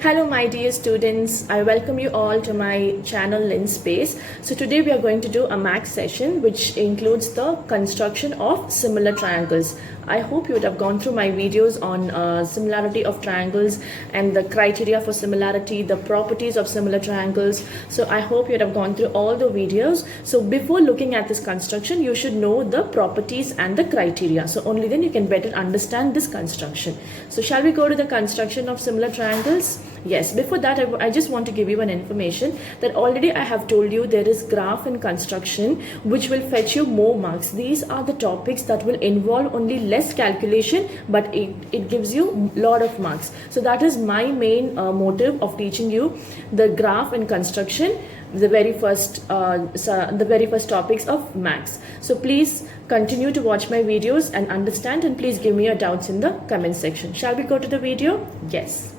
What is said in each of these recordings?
Hello my dear students, I welcome you all to my channel LinSpace. So today we are going to do a max session which includes the construction of similar triangles. I hope you would have gone through my videos on similarity of triangles and the criteria for similarity, the properties of similar triangles. So I hope you would have gone through all the videos. So before looking at this construction, you should know the properties and the criteria. So only then you can better understand this construction. So shall we go to the construction of similar triangles? Yes, before that I just want to give you an information that already I have told you there is graph and construction which will fetch you more marks. These are the topics that will involve only less calculation, but it gives you a lot of marks. So that is my main motive of teaching you the graph and construction, the very first topics of maths. So please continue to watch my videos and understand, and please give me your doubts in the comment section. Shall we go to the video? Yes.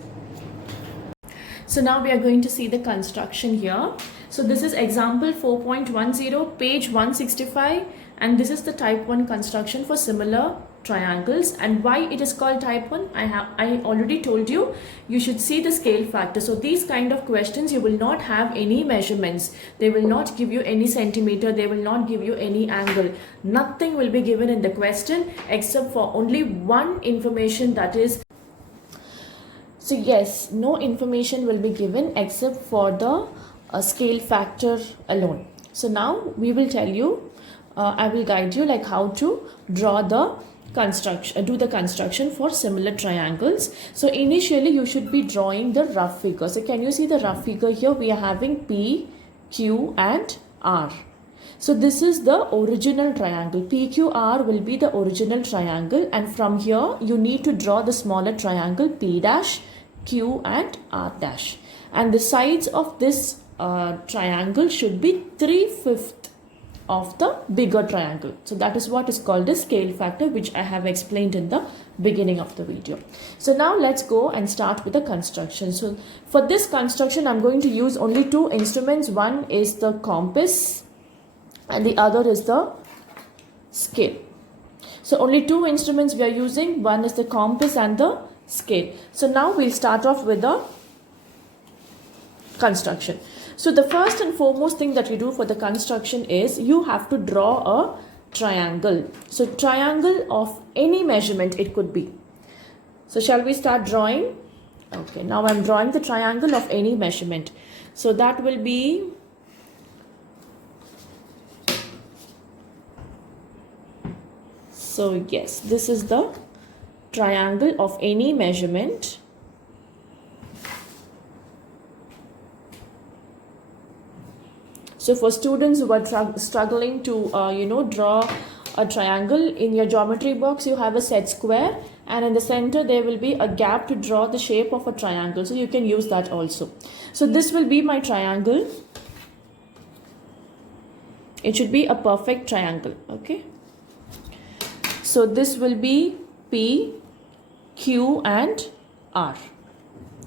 So now we are going to see the construction here. So this is example 4.10, page 165, and this is the type 1 construction for similar triangles. And why it is called type 1, I already told you. You should see the scale factor. So these kind of questions, you will not have any measurements. They will not give you any centimeter, they will not give you any angle. Nothing will be given in the question except for only one information, that is. So yes, no information will be given except for the scale factor alone. So now we will tell you, I will guide you like how to draw the construction, do the construction for similar triangles. So initially you should be drawing the rough figure. So can you see the rough figure here? We are having P, Q and R. So this is the original triangle. PQR will be the original triangle, and from here you need to draw the smaller triangle P dash, Q and R dash. And the sides of this triangle should be 3/5 of the bigger triangle. So that is what is called the scale factor, which I have explained in the beginning of the video. So now let's go and start with the construction. So for this construction, I'm going to use only two instruments. One is the compass and the other is the scale. So only two instruments we are using. One is the compass and the scale. So now we'll start off with the construction. So the first and foremost thing that you do for the construction is you have to draw a triangle. So triangle of any measurement it could be. So shall we start drawing? Okay, now I'm drawing the triangle of any measurement. So that will be So yes, this is the triangle of any measurement. So for students who are struggling to draw a triangle, in your geometry box you have a set square, and in the center there will be a gap to draw the shape of a triangle. So you can use that also. So this will be my triangle. It should be a perfect triangle. Okay. So this will be P, Q and R.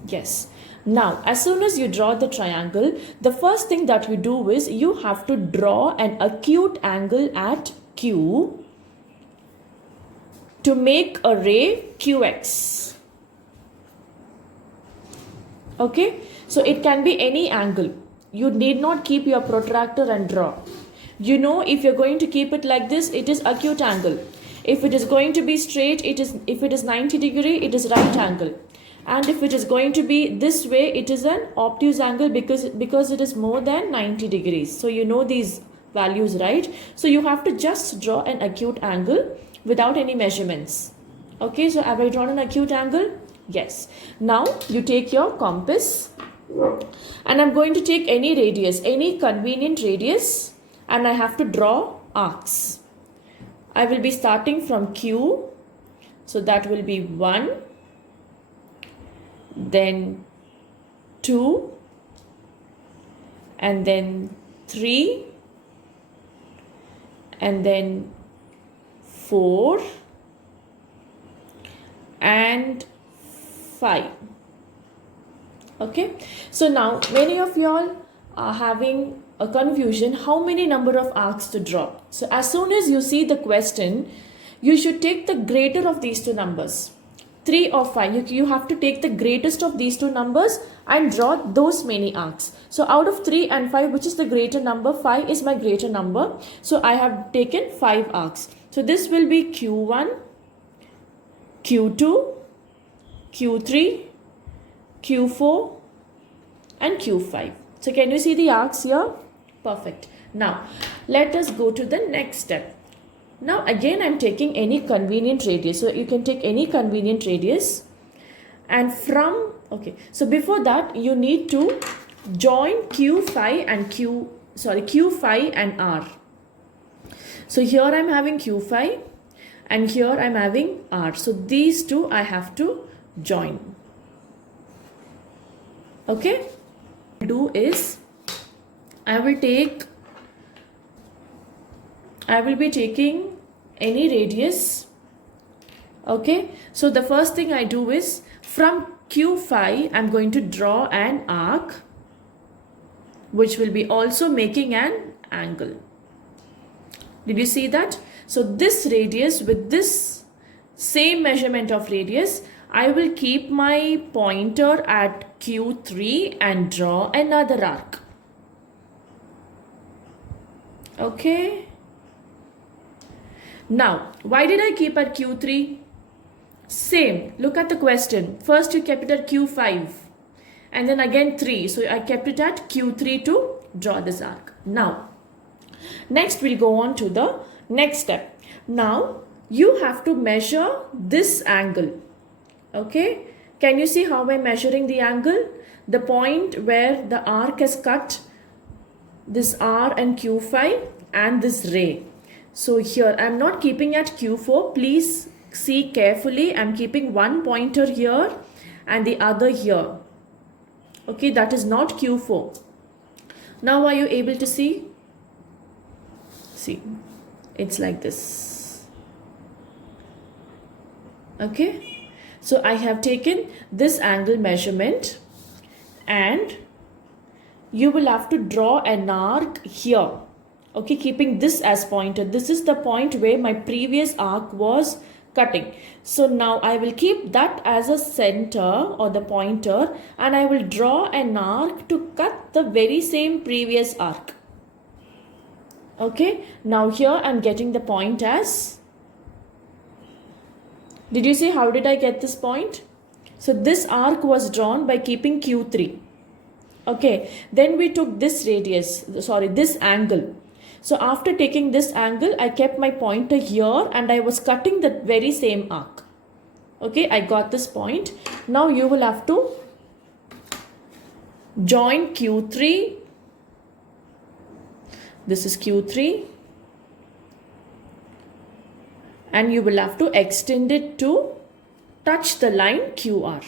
Yes. Now, as soon as you draw the triangle, the first thing that you do is you have to draw an acute angle at Q to make a ray QX. Okay. So it can be any angle. You need not keep your protractor and draw. You know, if you're going to keep it like this, it is acute angle. If it is going to be straight, if it is 90 degree, it is right angle. And if it is going to be this way, it is an obtuse angle because it is more than 90 degrees. So you know these values, right? So you have to just draw an acute angle without any measurements. Okay, so have I drawn an acute angle? Yes. Now you take your compass, and I'm going to take any radius, any convenient radius, and I have to draw arcs. I will be starting from Q. So that will be 1, then 2, and then 3, and then 4 and 5. Okay. So now many of y'all are having a confusion how many number of arcs to draw. So as soon as you see the question, you should take the greater of these two numbers. 3 or 5. You have to take the greatest of these two numbers and draw those many arcs. So out of 3 and 5, which is the greater number? 5 is my greater number. So I have taken 5 arcs. So this will be Q1, Q2, Q3, Q4 and Q5. So can you see the arcs here? Perfect. Now let us go to the next step. Now again I'm taking any convenient radius. So you can take any convenient radius, and from, okay, so before that you need to join Q5 and Q5 and R. So here I'm having Q5 and here I'm having R. So these two I have to join. Okay, what I'll do is I will be taking any radius. Okay, so the first thing I do is from Q5 I'm going to draw an arc which will be also making an angle. Did you see that? So this radius with this same measurement of radius, I will keep my pointer at Q3 and draw another arc. Okay. Now, why did I keep at Q3? Same. Look at the question. First you kept it at Q5 and then again 3. So I kept it at Q3 to draw this arc. Now, next we'll go on to the next step. Now, you have to measure this angle. Okay. Can you see how I'm measuring the angle? The point where the arc has cut this R and Q5 and this ray. So here I'm not keeping at Q4. Please see carefully. I'm keeping one pointer here and the other here. Okay, that is not Q4. Now are you able to see? See, it's like this. Okay, so I have taken this angle measurement and you will have to draw an arc here. Okay, keeping this as pointer. This is the point where my previous arc was cutting. So now I will keep that as a center or the pointer and I will draw an arc to cut the very same previous arc. Okay, now here I'm getting the point as, did you see how did I get this point? So this arc was drawn by keeping Q3. Okay, then we took this radius, this angle. So after taking this angle, I kept my pointer here and I was cutting the very same arc. Okay, I got this point. Now you will have to join Q3. This is Q3. And you will have to extend it to touch the line QR.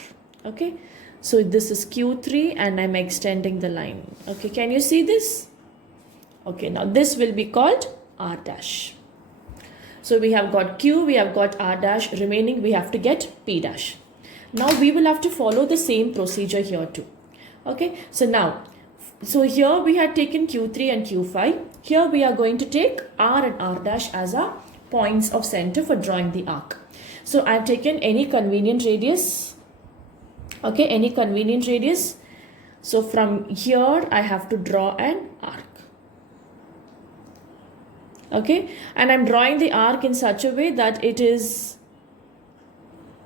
Okay, so this is Q3 and I'm extending the line. Okay, can you see this? Okay, now this will be called R dash. So we have got Q, we have got R dash, remaining we have to get P dash. Now we will have to follow the same procedure here too. Okay, so here we had taken Q3 and Q5. Here we are going to take R and R dash as our points of center for drawing the arc. So I have taken any convenient radius. Okay, any convenient radius. So from here I have to draw an arc. Okay, and I'm drawing the arc in such a way that it is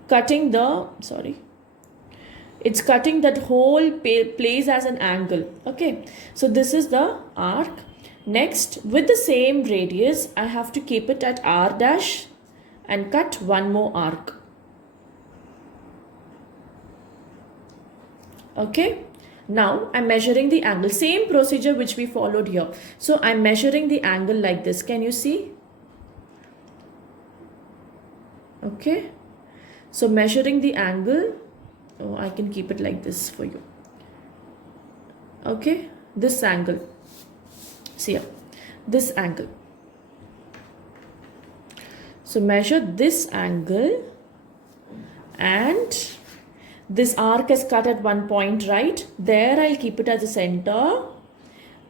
cutting it's cutting that whole place as an angle. Okay, so this is the arc. Next, with the same radius, I have to keep it at R dash and cut one more arc. Okay. Now I'm measuring the angle, same procedure which we followed here. So I'm measuring the angle like this. Can you see? Okay. So measuring the angle, I can keep it like this for you. Okay. This angle. See here. This angle. So measure this angle and this arc is cut at one point, right? There I'll keep it as a center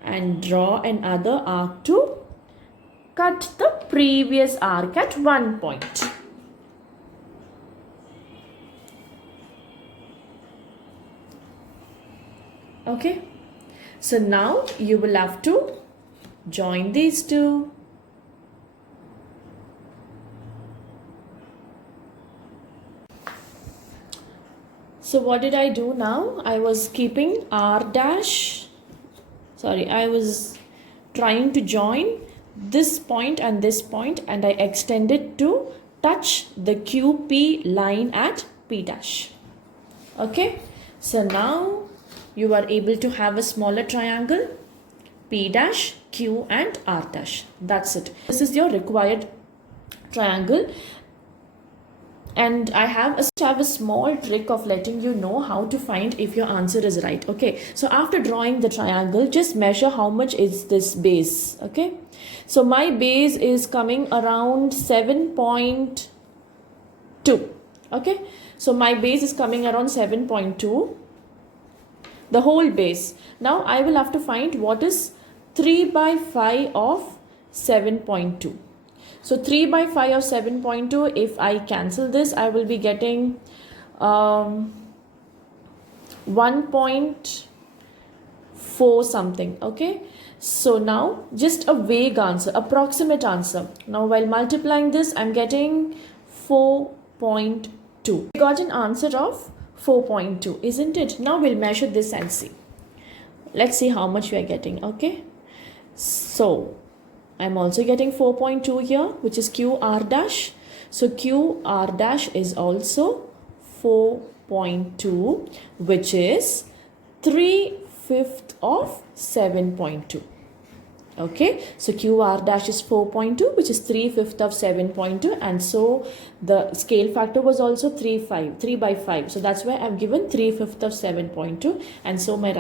and draw another arc to cut the previous arc at one point. Okay, so now you will have to join these two. So what did I do now? I was keeping r dash, I was trying to join this point and this point, and I extended to touch the QP line at P dash. Okay, so now you are able to have a smaller triangle, P dash, Q and R dash. That's it. This is your required triangle. And I have a small trick of letting you know how to find if your answer is right. Okay, so after drawing the triangle, just measure how much is this base. Okay, so my base is coming around 7.2. Okay, so my base is coming around 7.2, the whole base. Now I will have to find what is 3 by 5 of 7.2. So 3 by 5 of 7.2, if I cancel this, I will be getting 1.4 something. Okay, so now just a vague answer, approximate answer. Now while multiplying this, I'm getting 4.2. We got an answer of 4.2, isn't it? Now we'll measure this and see. Let's see how much we are getting. Okay, so I'm also getting 4.2 here, which is QR dash. So QR dash is also 4.2, which is 3/5 of 7.2. Okay, so QR dash is 4.2, which is 3/5 of 7.2, and so the scale factor was also 3 by 5. So that's why I've given 3/5 of 7.2, and so my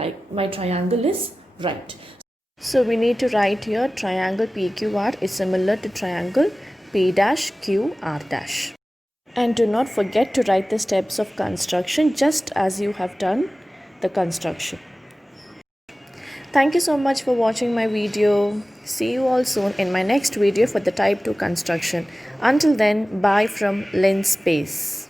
triangle is right. So we need to write here triangle PQR is similar to triangle P dash QR dash. And do not forget to write the steps of construction just as you have done the construction. Thank you so much for watching my video. See you all soon in my next video for the type 2 construction. Until then, bye from LinSpace.